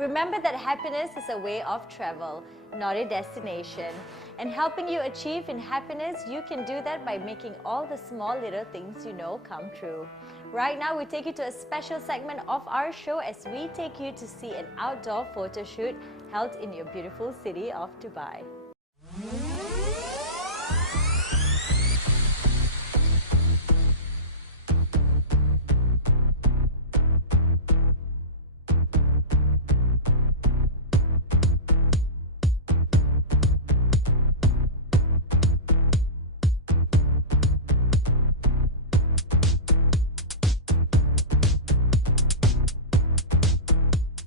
Remember that happiness is a way of travel, not a destination. And helping you achieve in happiness, you can do that by making all the small little things you know come true. Right now, we take you to a special segment of our show as we take you to see an outdoor photo shoot held in your beautiful city of Dubai.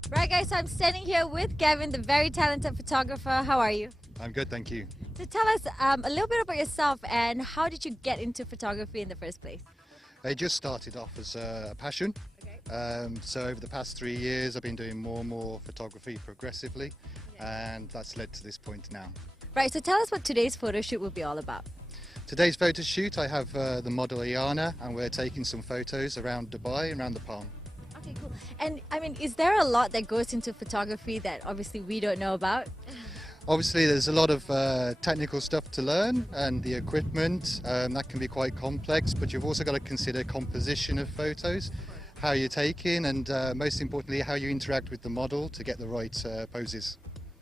Right guys, so I'm standing here with Gavin, the very talented photographer. How are you? I'm good, thank you. So tell us a little bit about yourself and how did you get into photography in the first place? I just started off as a passion. Okay. So over the past 3 years I've been doing more and more photography progressively, and that's led to this point now. Right, so tell us what today's photo shoot will be all about. Today's photo shoot, I have the model Iana, and we're taking some photos around Dubai, around the Palm. Okay, cool. And I mean, is there a lot that goes into photography that obviously we don't know about? Obviously there's a lot of technical stuff to learn, and the equipment, that can be quite complex, but you've also got to consider composition of photos, how you're taking, and most importantly how you interact with the model to get the right poses.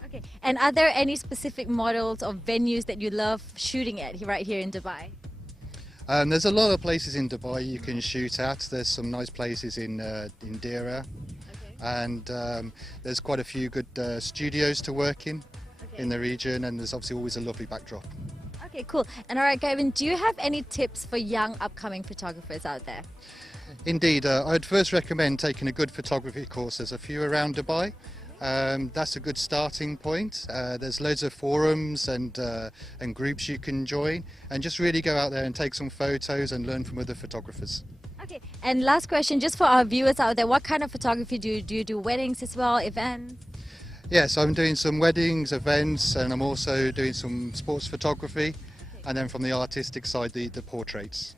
Okay, and are there any specific models or venues that you love shooting at right here in Dubai? There's a lot of places in Dubai you can shoot at. There's some nice places in Deira, and there's quite a few good studios to work in the region, and there's obviously always a lovely backdrop. Okay, cool. And all right, Gavin, do you have any tips for young upcoming photographers out there? Indeed, I'd first recommend taking a good photography course. There's a few around Dubai. That's a good starting point. There's loads of forums and groups you can join, and just really go out there and take some photos and learn from other photographers. Okay, and last question, just for our viewers out there, what kind of photography do you do? Do you do weddings as well, events? Yes, I'm doing some weddings, events, and I'm also doing some sports photography, and then from the artistic side, the portraits.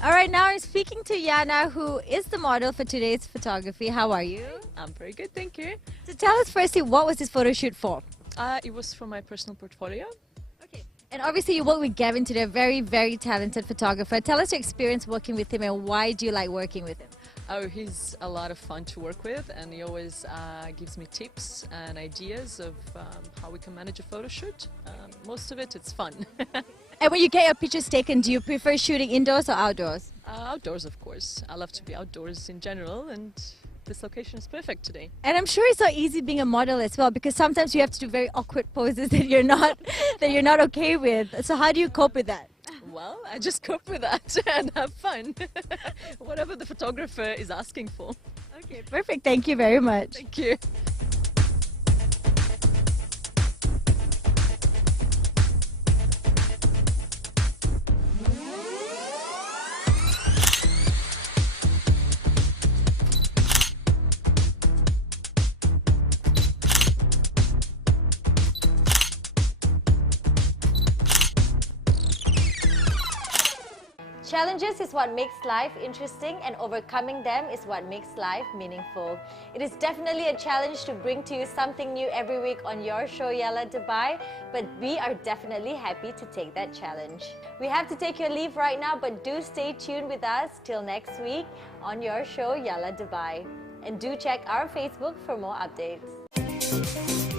All right, now I'm speaking to Yana, who is the model for today's photography. How are you? I'm very good, thank you. So tell us firstly, what was this photo shoot for? It was for my personal portfolio. Okay. And obviously you work with Gavin today, a very, very talented photographer. Tell us your experience working with him and why do you like working with him? Oh, he's a lot of fun to work with, and he always gives me tips and ideas of how we can manage a photo shoot. Most of it's fun. And when you get your pictures taken, do you prefer shooting indoors or outdoors? Outdoors, of course. I love to be outdoors in general, and this location is perfect today. And I'm sure it's not easy being a model as well, because sometimes you have to do very awkward poses that you're not okay with. So how do you cope with that? Well, I just cope with that and have fun. Whatever the photographer is asking for. Okay, perfect. Thank you very much. Thank you. Challenges is what makes life interesting, and overcoming them is what makes life meaningful. It is definitely a challenge to bring to you something new every week on your show Yalla Dubai, but we are definitely happy to take that challenge. We have to take your leave right now, but do stay tuned with us till next week on your show Yalla Dubai. And do check our Facebook for more updates.